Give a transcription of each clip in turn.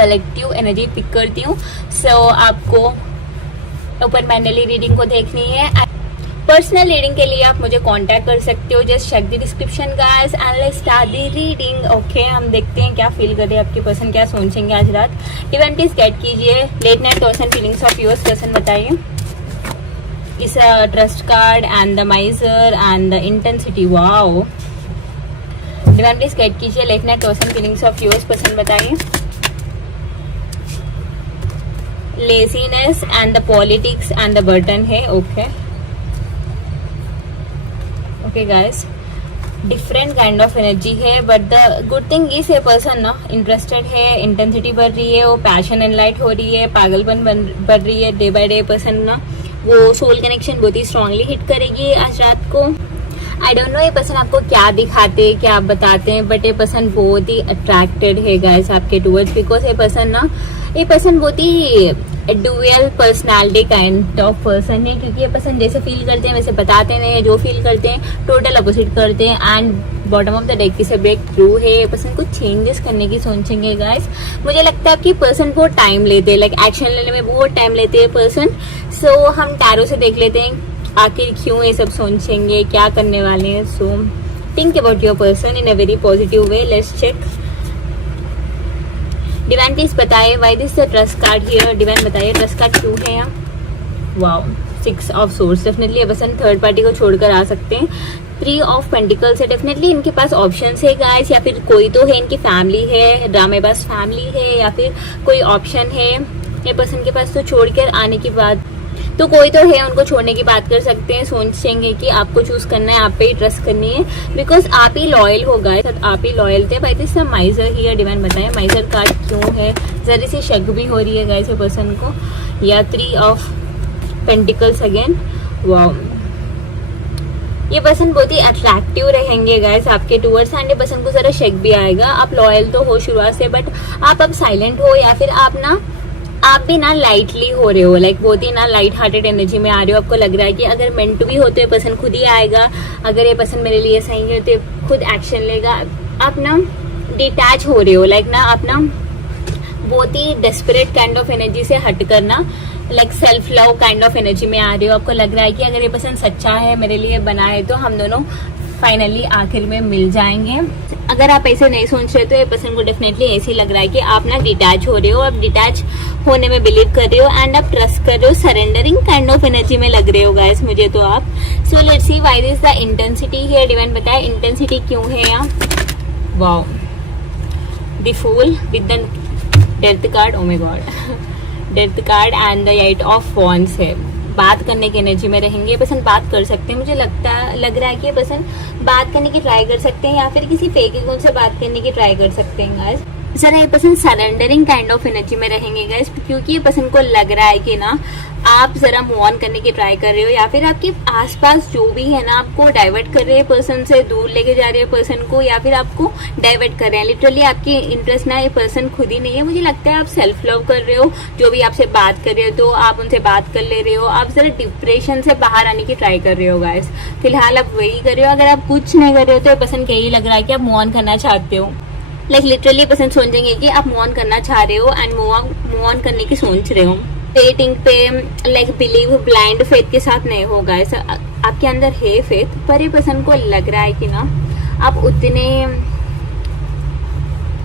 Collective energy pick करती हूँ। सो आपको ओपन माइंडली रीडिंग को देखनी है। पर्सनल रीडिंग के लिए आप मुझे कांटेक्ट कर सकते हो। Just check the description guys and let's start the reading. Okay, हम देखते हैं क्या फील कर रहे हैं आपके पर्सन, क्या सोचेंगे आज रात। डिवाइन प्लीज गाइड कीजिए late night thoughts and feelings of yours person, बताइए। इस trust card and the miser and the intensity. Wow, divine please guide कीजिए late night thoughts and feelings of yours person, बताइए। Laziness and the politics and the burden है। Okay guys, different kind of energy है, but the good thing is a person ना interested है, intensity बढ़ रही है, वो पैशन एनलाइट हो रही है, पागलपन बढ़ रही है डे बाय डे। पर्सन ना वो सोल कनेक्शन बहुत ही स्ट्रांगली हिट करेगी आज रात को। आई डोंट नो ये पर्सन आपको क्या दिखाते हैं, क्या आप बताते हैं, बट ये पर्सन बहुत ही अट्रैक्टेड है गाइस आपके टूवर्ड्स, बिकॉज ये पर्सन बहुत ही dual personality kind of person है, क्योंकि ये पर्सन जैसे फील करते हैं वैसे बताते नहीं, जो फील करते हैं टोटल अपोजिट करते हैं। And bottom of the deck की से ब्रेक थ्रू है। ये पर्सन कुछ चेंजेस करने की सोचेंगे गाइस। मुझे लगता है कि पर्सन बहुत टाइम लेते हैं, लाइक एक्शन लेने में बहुत टाइम लेते हैं पर्सन। सो हम टैरो से देख लेते हैं आखिर क्यों ये सब सोचेंगे, क्या करने वाले हैं। So think about your person in a very positive way. Let's check. Divine please बताइए why this the trust card here. Divine बताइए ट्रस्ट कार्ड क्यों है यहाँ। Wow, 6 of swords. डेफिनेटली ये पर्सन थर्ड पार्टी को छोड़कर आ सकते हैं। 3 ऑफ पेंटिकल्स है। डेफिनेटली इनके पास ऑप्शंस है गाइस, या फिर कोई तो है, इनकी फैमिली है, ड्रामेबाज फैमिली है, या फिर कोई ऑप्शन है ये पर्सन के पास। तो छोड़कर आने की बात तो कोई तो है, उनको छोड़ने की बात कर सकते हैं। सोचेंगे कि आपको चूज करना है, आप पे ही ट्रस्ट करनी है, बिकॉज आप ही लॉयल हो गए, आप ही लॉयल थे। बाई दिस माइजर ही डिवाइन बताएं माइजर कार्ड क्यों है। जरा सी शक भी हो रही है गाइस ये पर्सन को। या 3 ऑफ पेंटिकल्स अगेन। वाओ, ये पर्सन बहुत ही अट्रैक्टिव रहेंगे गाइस आपके टूवर्ड्स। एंड ये पर्सन को जरा शक भी आएगा। आप लॉयल तो हो शुरुआत से, बट आप अब साइलेंट हो, या फिर आप भी ना लाइटली हो रहे हो, लाइक बहुत ही ना लाइट हार्टेड एनर्जी में आ रहे हो। आपको लग रहा है कि अगर मेंट टू भी हो तो ये पर्सन खुद ही आएगा, अगर ये पर्सन मेरे लिए सही है तो खुद एक्शन लेगा। आप ना डिटैच हो रहे हो, लाइक ना आप ना बहुत ही डेस्परेट काइंड ऑफ एनर्जी से हट करना, like self love kind of energy में आ रहे हो। आपको लग रहा है कि अगर ये पर्सन सच्चा है, मेरे लिए बना है, तो हम दोनों फाइनली आखिर में मिल जाएंगे। अगर आप ऐसे नहीं सोच रहे तो ये पर्सन को डेफिनेटली ऐसे लग रहा है कि आप ना डिटैच हो रहे हो, आप डिटैच होने में बिलीव कर रहे हो, एंड आप ट्रस्ट कर रहे हो, सरेंडरिंग काइंड ऑफ एनर्जी में लग रहे हो गाइस मुझे तो आप। So let's see why this the intensity है। डिवाइन बताए इंटेंसिटी क्यों है यहाँ। Wow, the fool with the death card. Oh my god, death card and the 8 of wands है। बात करने की एनर्जी में रहेंगे। ये पर्सन बात कर सकते हैं, मुझे लग रहा है कि ये पर्सन बात करने की ट्राई कर सकते हैं, या फिर किसी फेक अकाउंट से बात करने की ट्राई कर सकते हैं गाइस। सर ये person surrendering kind of energy में रहेंगे गाइस, क्योंकि ये पर्सन को लग रहा है कि ना आप जरा मूव ऑन करने की ट्राई कर रहे हो, या फिर आपके आसपास जो भी है ना आपको डाइवर्ट कर रहे हैं पर्सन से, दूर लेके जा रहे हैं पर्सन को, या फिर आपको डाइवर्ट कर रहे हैं। लिटरली आपकी इंटरेस्ट ना ये पर्सन खुद ही नहीं है। मुझे लगता है आप सेल्फ लव कर रहे हो, जो भी आपसे बात कर रहे हो तो आप उनसे बात कर ले रहे हो, आप जरा डिप्रेशन से बाहर आने की ट्राई कर रहे हो गाइस। फिलहाल आप वही कर रहे हो। अगर आप कुछ नहीं कर रहे हो तो ये पर्सन को यही लग रहा है कि आप मूव ऑन करना चाहते हो। लाइक लिटरली पर्सन सोचेंगे कि आप मूव ऑन करना चाह रहे हो, एंड मूव ऑन करने की सोच रहे हो। डेटिंग पे लाइक बिलीव ब्लाइंड फेथ के साथ नहीं होगा ऐसा, आपके अंदर है फेथ, पर ये पर्सन को लग रहा है कि ना आप उतने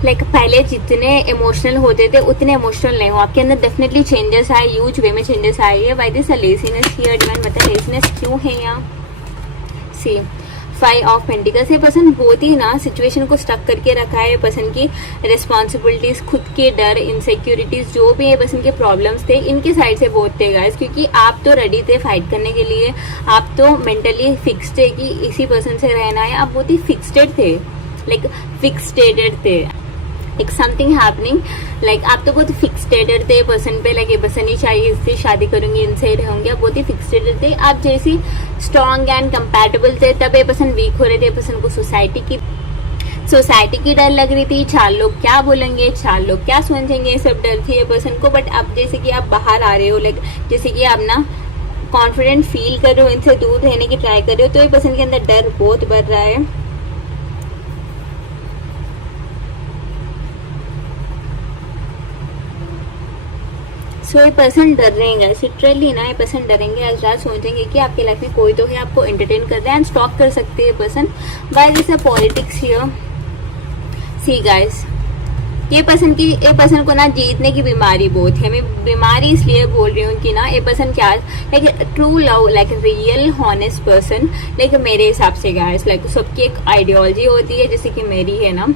लाइक पहले जितने इमोशनल होते थे उतने इमोशनल नहीं हो। आपके अंदर डेफिनेटली चेंजेस आए, ह्यूज वे में चेंजेस आए है। Why this laziness here. Divine बताए लेजीनेस क्यों है यहाँ। सी 5 ऑफ पेंटिकल्स। ये पर्सन बहुत ही ना सिचुएशन को स्टक करके रखा है। पर्सन की रिस्पॉन्सिबिलिटीज, खुद के डर, इनसिक्योरिटीज, जो भी ये पर्सन के प्रॉब्लम्स थे इनके साइड से बहुत थे गाइस, क्योंकि आप तो रेडी थे फाइट करने के लिए, आप तो मेंटली फिक्स्ड थे कि इसी पर्सन से रहना है, आप बहुत ही फिक्स्ड थे, लाइक फिक्स्टेटेड थे, एक समथिंग हैपनिंग, लाइक आप तो बहुत फिक्स्टेटेड थे पर्सन पे, लाइक ये पर्सन ही चाहिए, इससे शादी करूंगी, इनसे ही रहूंगी, आप बहुत ही फिक्स्टेटेड थे। आप जैसी स्ट्रॉन्ग एंड कंपैटिबल थे तब ये पर्सन वीक हो रहे थे। पर्सन को सोसाइटी की डर लग रही थी, 4 लोग क्या बोलेंगे, 4 लोग क्या सोचेंगे, ये सब डर थी ये पर्सन को। बट अब जैसे कि आप बाहर आ रहे हो, लाइक जैसे कि आप ना कॉन्फिडेंट फील कर रहे हो, इनसे दूर रहने की ट्राई कर रहे हो, तो ये पर्सन के अंदर डर बहुत बढ़ रहा है। सो ये पर्सन डर रहे हैं गाइस, लिटरली ना ये पर्सन डरेंगे, आज रात सोचेंगे कि आपके लाइफ में कोई तो है आपको एंटरटेन कर रहा है एंड स्टॉक कर सकते हैं person. Why this a politics here, see guys ये पर्सन को ना जीतने की बीमारी बहुत है। मैं बीमारी इसलिए बोल रही हूँ कि ना ये पर्सन क्या like true love, like real honest person, like मेरे हिसाब से गाइस, लाइक सबकी एक आइडियोलॉजी होती है, जैसे कि मेरी है ना,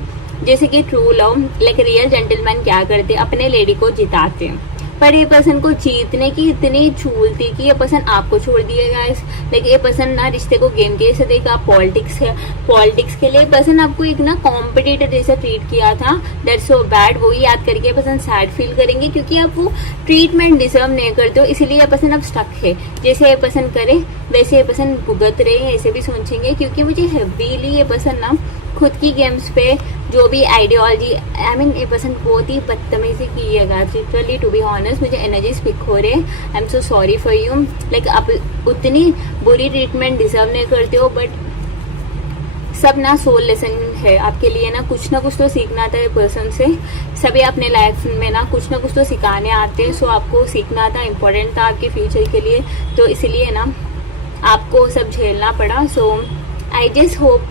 जैसे कि true love, like real gentleman क्या करते हैं, अपने लेडी को जिताते हैं। पर ये पर्सन को जीतने की इतनी चूल थी कि ये पर्सन आपको छोड़ दिएगा। लेकिन ये पर्सन ना रिश्ते को गेम के जैसे देखा, पॉलिटिक्स है, पॉलिटिक्स के लिए पर्सन आपको एक ना कॉम्पिटिटर जैसा ट्रीट किया था, दैट्स सो बैड। वो ही याद करके पर्सन सैड फील करेंगे क्योंकि आप वो ट्रीटमेंट डिजर्व नहीं करते हो, इसीलिए ये पर्सन अब स्टक है। जैसे ये पर्सन करे वैसे ये पर्सन भुगत रहे, ऐसे भी सोचेंगे क्योंकि मुझे हैवीली ये पर्सन ना खुद की गेम्स पे जो भी आइडियोलॉजी, आई मीन ये पर्सन बहुत ही बदतमीजी की है guys, literally to be honest मुझे एनर्जी स्पिक हो रहे, I am so sorry for you. Like आप उतनी बुरी ट्रीटमेंट डिजर्व नहीं करते हो, बट सब ना सोल लेसन है आपके लिए ना कुछ तो सीखना था ये पर्सन से। सभी अपने लाइफ में ना कुछ तो सिखाने आते हैं, सो आपको सीखना था, इम्पोर्टेंट था आपके फ्यूचर के लिए, तो इसलिए ना आपको सब झेलना पड़ा। सो आई जस्ट होप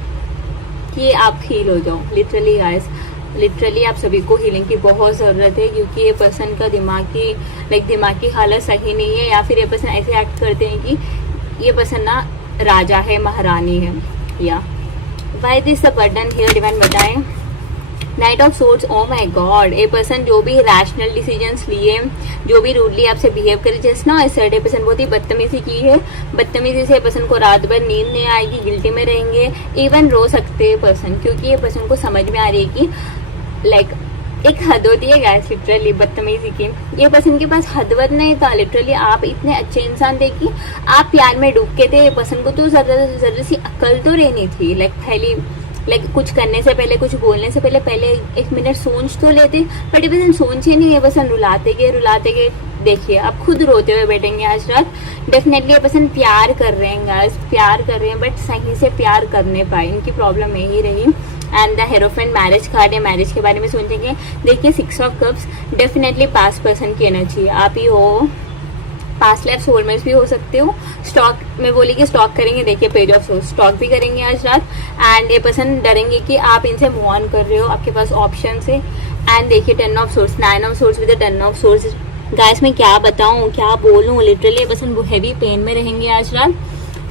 कि आप हील हो जाओ, लिटरली गाइस, लिटरली आप सभी को हीलिंग की बहुत ज़रूरत है क्योंकि ये पर्सन का दिमागी हालत सही नहीं है, या फिर ये पर्सन ऐसे एक्ट करते हैं कि ये पर्सन ना राजा है, महारानी है। या why this the burden here, divine बताएं। Knight of swords, oh my god, ये पर्सन जो भी रैशनल डिसीजंस लिए, जो भी रूडली आपसे बिहेव करे, जैसे ना इस ये पर्सन बहुत ही बदतमीजी की है, बदतमीजी से पर्सन को रात भर नींद नहीं आएगी, गिल्टी में रहेंगे, इवन रो सकते हैं पर्सन, क्योंकि ये पर्सन को समझ में आ रही है कि लाइक एक हद होती है गाइस, लिटरली बदतमीजी की। ये पर्सन के पास हदवद नहीं था, लिटरली आप इतने अच्छे इंसान थे कि आप प्यार में डूब के थे। ये पर्सन को तो जरा सी अक्ल तो रहनी थी, लाइक कुछ करने से पहले, कुछ बोलने से पहले एक मिनट सोच तो लेते, बट ये पर्सन सोचे नहीं, ये पर्सन रुलाते गए। देखिए आप खुद रोते हुए बैठेंगे आज रात। डेफिनेटली ये पर्सन प्यार कर रहे हैं गाइस, प्यार कर रहे हैं, बट सही से प्यार करने पाए, इनकी प्रॉब्लम यही रही। And the hierophant marriage card है, मैरिज के बारे में सोचेंगे। देखिए 6 of cups, definitely past person की एनर्जी आप ही हो, पास्ट लाइफ सोलमेट्स भी हो सकते हो। स्टॉक में बोली कि स्टॉक करेंगे, देखिए पेज ऑफ सोर्स, स्टॉक भी करेंगे आज रात। एंड ये पर्सन डरेंगे कि आप इनसे मूव ऑन कर रहे हो, आपके पास ऑप्शन है। एंड देखिए 10 of source, 9 of swords with 10 of source. Guys मैं क्या बताऊं, क्या बोलूं, लिटरली ये पर्सन वो हैवी पेन में रहेंगे आज रात,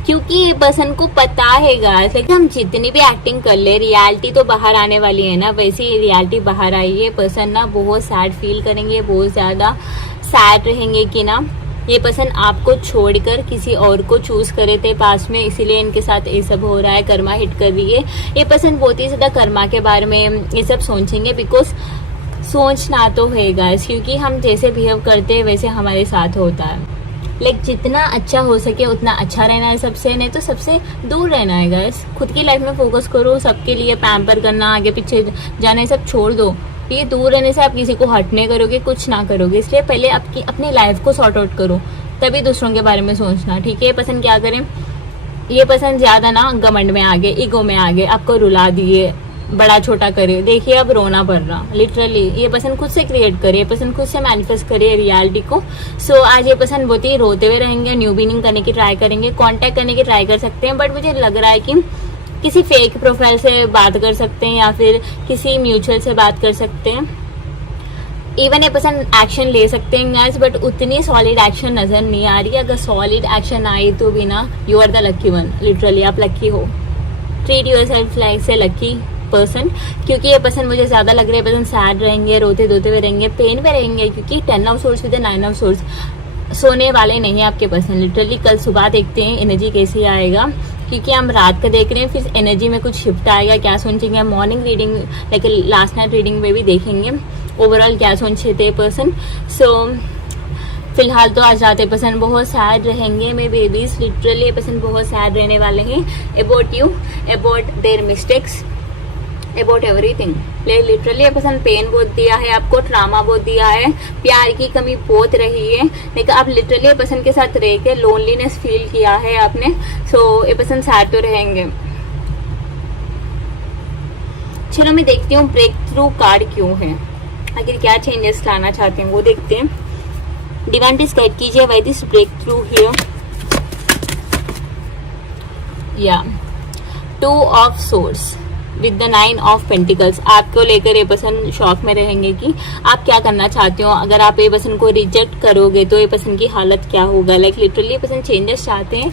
क्योंकि ये पर्सन को पता है गाइस, लेकिन हम जितनी भी एक्टिंग कर ले, रियलिटी तो बाहर आने वाली है ना, वैसे ही रियलिटी बाहर आई है। पर्सन ना बहुत सैड फील करेंगे, बहुत ज्यादा सैड रहेंगे कि ना ये पर्सन आपको छोड़कर किसी और को चूज करे थे पास में, इसीलिए इनके साथ ये सब हो रहा है, कर्मा हिट कर रही है। ये पर्सन बहुत ही ज्यादा कर्मा के बारे में ये सब सोचेंगे, बिकॉज सोचना तो है गाइस, क्योंकि हम जैसे बिहेव करते हैं वैसे हमारे साथ होता है। लाइक जितना अच्छा हो सके उतना अच्छा रहना है सबसे, नहीं तो सबसे दूर रहना है गाइस। खुद की लाइफ में फोकस करो, सबके लिए पैम्पर करना, आगे पीछे जाना, सब छोड़ दो। ये दूर रहने से आप किसी को हर्ट नहीं करोगे, कुछ ना करोगे, इसलिए पहले अपनी लाइफ को सॉर्ट आउट करो, तभी दूसरों के बारे में सोचना, ठीक है। ये पर्सन क्या करें, ये पर्सन ज्यादा ना घमंड में आगे, ईगो में आगे, आपको रुला दिए, बड़ा छोटा करे, देखिए अब रोना पड़ रहा, लिटरली। ये पर्सन खुद से क्रिएट करे, ये पर्सन खुद से मैनिफेस्ट करे रियलिटी को। सो आज ये पर्सन बहुत ही रोते हुए रहेंगे, न्यू बिगिनिंग करने की ट्राई करेंगे, कांटेक्ट करने की ट्राई कर सकते हैं, बट मुझे लग रहा है कि किसी फेक प्रोफाइल से बात कर सकते हैं या फिर किसी म्यूचुअल से बात कर सकते हैं। इवन ये पर्सन एक्शन ले सकते हैं गाइस, बट उतनी सॉलिड एक्शन नजर नहीं आ रही। अगर सॉलिड एक्शन आई तो भी ना, you are the lucky one, literally आप लकी हो। ट्रीट योरसेल्फ लाइक से लकी पर्सन, क्योंकि ये पर्सन मुझे ज्यादा लग रहा है पर्सन सैड रहेंगे, रोते धोते हुए रहेंगे, पेन में रहेंगे, क्योंकि 10 of swords with 9 of source, सोने वाले नहीं है आपके पर्सन। लिटरली कल सुबह देखते हैं एनर्जी कैसे आएगा, क्योंकि हम रात का देख रहे हैं, फिर एनर्जी में कुछ शिफ्ट आएगा, क्या सोचेंगे। Morning reading like last night reading में भी देखेंगे ओवरऑल क्या सोचे थे पर्सन। सो फिलहाल तो आज रात पर्सन बहुत सैड रहेंगे, मेरे बेबीज, लिटरली पर्सन बहुत सैड रहने वाले हैं about you, about their mistakes, about everything. Literally ये पर्सन पेन बहुत दिया है आपको, ट्रामा बहुत दिया है, प्यार की कमी बहुत रही है, लेकिन आप लिटरली ये पर्सन के साथ रह के लोनलीनेस फील किया है आपने। सो ये पर्सन सैड तो रहेंगे। चलो मैं देखती हूँ ब्रेक थ्रू कार्ड क्यों है, आखिर क्या चेंजेस लाना चाहते हैं वो देखते हैं। डिवाइन प्लीज गाइड कीजिए why this breakthrough here. या 2 of swords with the 9 of pentacles. आपको लेकर ये पर्सन शॉक में रहेंगे कि आप क्या करना चाहते हो। अगर आप ये पर्सन को रिजेक्ट करोगे तो ये पर्सन की हालत क्या होगा। लाइक लिटरली ये पर्सन चेंजेस चाहते हैं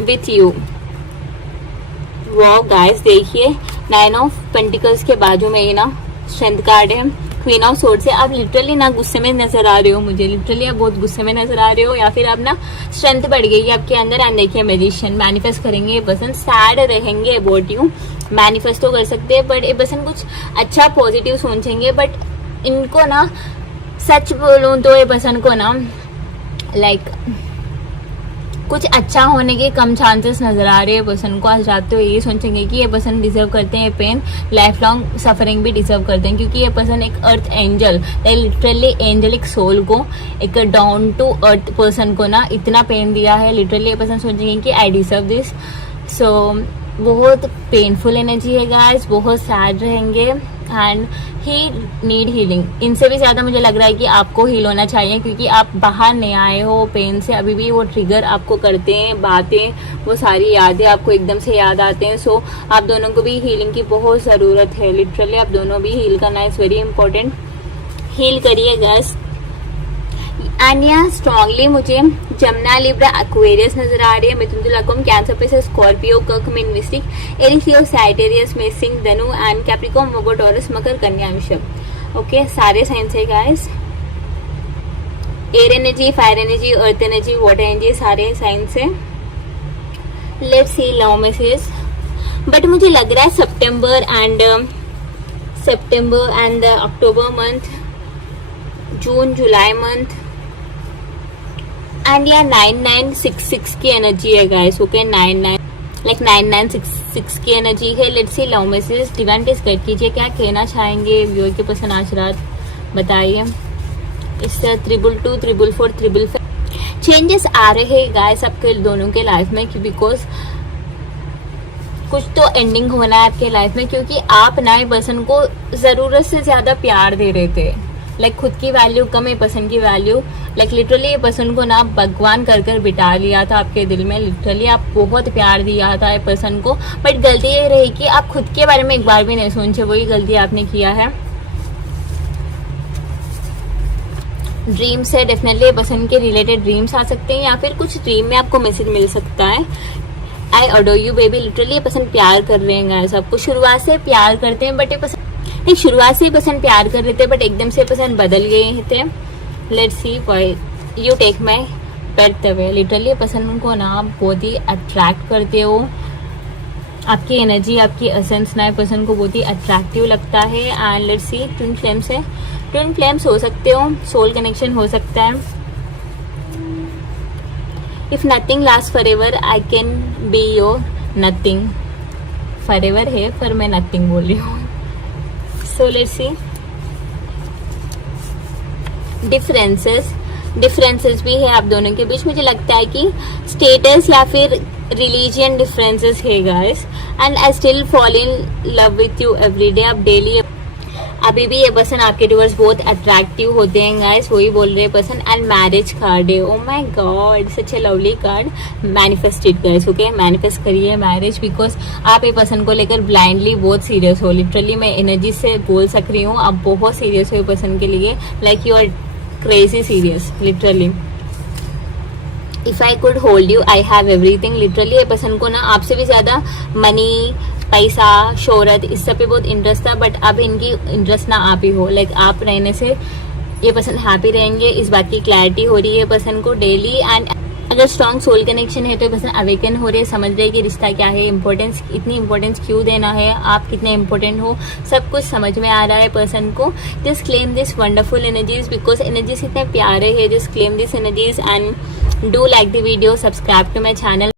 विथ यू। वाओ गाइस, देखिए 9 ऑफ पेंटिकल्स के बाजू में ये ना स्ट्रेंथ कार्ड है, क्वीन ऑफ सोर्ड्स है। आप लिटरली ना गुस्से में नजर आ रहे हो मुझे, लिटरली आप बहुत गुस्से में नजर आ रहे हो, या फिर आप ना स्ट्रेंथ बढ़ गई है आपके अंदर। एंड देखिए मैजिशियन, मैनिफेस्ट करेंगे ये पर्सन, सैड रहेंगे अबाउट यू, मैनिफेस्ट तो कर सकते हैं बट ये पर्सन कुछ अच्छा पॉजिटिव सोचेंगे। बट इनको ना सच बोलूं तो ये पर्सन को ना लाइक कुछ अच्छा होने के कम चांसेस नजर आ रहे हैं पर्सन को। आज रात तो ये सोचेंगे कि ये पर्सन डिजर्व करते हैं पेन, लाइफ लॉन्ग सफरिंग भी डिजर्व करते हैं, क्योंकि ये पर्सन एक अर्थ एंजल, लिटरली एंजलिक सोल को, एक डाउन टू अर्थ पर्सन को ना इतना पेन दिया है। लिटरली ये पर्सन सोचेंगे कि आई डिजर्व दिस। सो बहुत पेनफुल एनर्जी है गाइस, बहुत सैड रहेंगे एंड ही नीड हीलिंग। इनसे भी ज्यादा मुझे लग रहा है कि आपको हील होना चाहिए, क्योंकि आप बाहर नहीं आए हो पेन से, अभी भी वो ट्रिगर आपको करते हैं बातें, वो सारी यादें आपको एकदम से याद आते हैं। सो आप दोनों को भी हीलिंग की बहुत ज़रूरत है। लिटरली आप दोनों भी हील करना इज़ वेरी इंपॉर्टेंट। हील करिए गाइस। एंड यहाँ स्ट्रांगली मुझे जमुना, लिब्रा, एक्वेरियस नजर आ रही है। Mithun, Tula, Kumbh, Cancer, Pisces, Scorpio, Kark, Meen, mystic, Aries, Leo, Sagittarius, Mesh, Dhanu and Capricorn, Virgo, Taurus, Makar, Kanya, Vrishabh. Okay, सारे साइंस है guys. Air energy, fire energy, earth energy, water energy, सारे signs है। Let's see love message. But मुझे लग रहा है सितंबर एंड अक्टूबर मंथ, जून, जुलाई मंथ एंड या 9966 की एनर्जी है गाइस। ओके, 9966 की एनर्जी है। Let's see love message. Divine please guide कीजिए, क्या कहना चाहेंगे व्यूअर के पर्सन आज रात, बताइए। इससे 222, 444, 555 चेंजेस आ रहे हैं गाइस आपके दोनों के लाइफ में, बिकॉज कुछ तो एंडिंग होना है आपके लाइफ में, क्योंकि आप नए पर्सन को जरूरत से ज्यादा प्यार दे रहे थे। लाइक खुद की वैल्यू कम है, पर्सन की वैल्यू, लाइक लिटरली ये पर्सन को ना भगवान कर बिठा लिया था आपके दिल में। लिटरली आप बहुत प्यार दिया था ये पर्सन को, बट गलती ये रही कि आप खुद के बारे में एक बार भी नहीं सोचे, वही गलती आपने किया है। ड्रीम्स है, डेफिनेटली ये पर्सन के रिलेटेड ड्रीम्स आ सकते हैं, या फिर कुछ ड्रीम में आपको मैसेज मिल सकता है। I adore you baby. Literally ये पर्सन प्यार कर रहे हैं गाइस आपको, शुरुआत से प्यार करते हैं, बट ये पर्सन नहीं, शुरुआत से पर्सन प्यार कर रहे थे बट एकदम से पर्सन बदल गए थे। Let's see why you take my path the way. Literally person को ना बहुत ही अट्रैक्ट करते हो, आपकी एनर्जी, आपकी एसेंस नए पर्सन को बहुत ही अट्रैक्टिव लगता है। And let's see twin flames है, ट्विन फ्लेम्स हो सकते हो, सोल कनेक्शन हो सकता है। If nothing last for ever I can be your nothing. For ever है पर मैं नथिंग बोल रही हूँ। सो लेट्स सी डिफरेंसेस भी है आप दोनों के बीच। मुझे लगता है कि स्टेटस या फिर रिलीजियन डिफरेंसेस है guys. And I still fall in love with you every day. आप डेली अभी भी ये पर्सन आपके टूवर्ड्स बहुत अट्रैक्टिव होते हैं गाइस, वही बोल रहे पर्सन। एंड मैरिज कार्ड है, ओ my God such A lovely card. Manifested guys, okay, manifest करिए मैरिज, बिकॉज आप ये पर्सन को लेकर ब्लाइंडली बहुत सीरियस हो। लिटरली मैं एनर्जी से बोल सक रही हूँ, आप बहुत सीरियस हो ये पर्सन के लिए, like you are crazy serious. Literally if I could hold you I have everything. Literally ये पर्सन को ना आपसे भी ज्यादा मनी, पैसा, शोहरत, इस सब पे बहुत इंटरेस्ट था, बट अब इनकी इंटरेस्ट ना आप ही हो। लाइक आप रहने से ये पर्सन हैप्पी रहेंगे, इस बात की क्लैरिटी हो रही है पर्सन को डेली। एंड अगर स्ट्रॉन्ग सोल कनेक्शन है तो ये पर्सन अवेकन हो रहे हैं, समझ रहे हैं कि रिश्ता क्या है, इंपॉर्टेंस, इतनी इंपॉर्टेंस क्यों देना है, आप कितने इंपॉर्टेंट हो, सब कुछ समझ में आ रहा है पर्सन को। Just claim this wonderful energies, because energies इतने प्यारे हैं। Just claim this energies and do like the video, subscribe to my channel.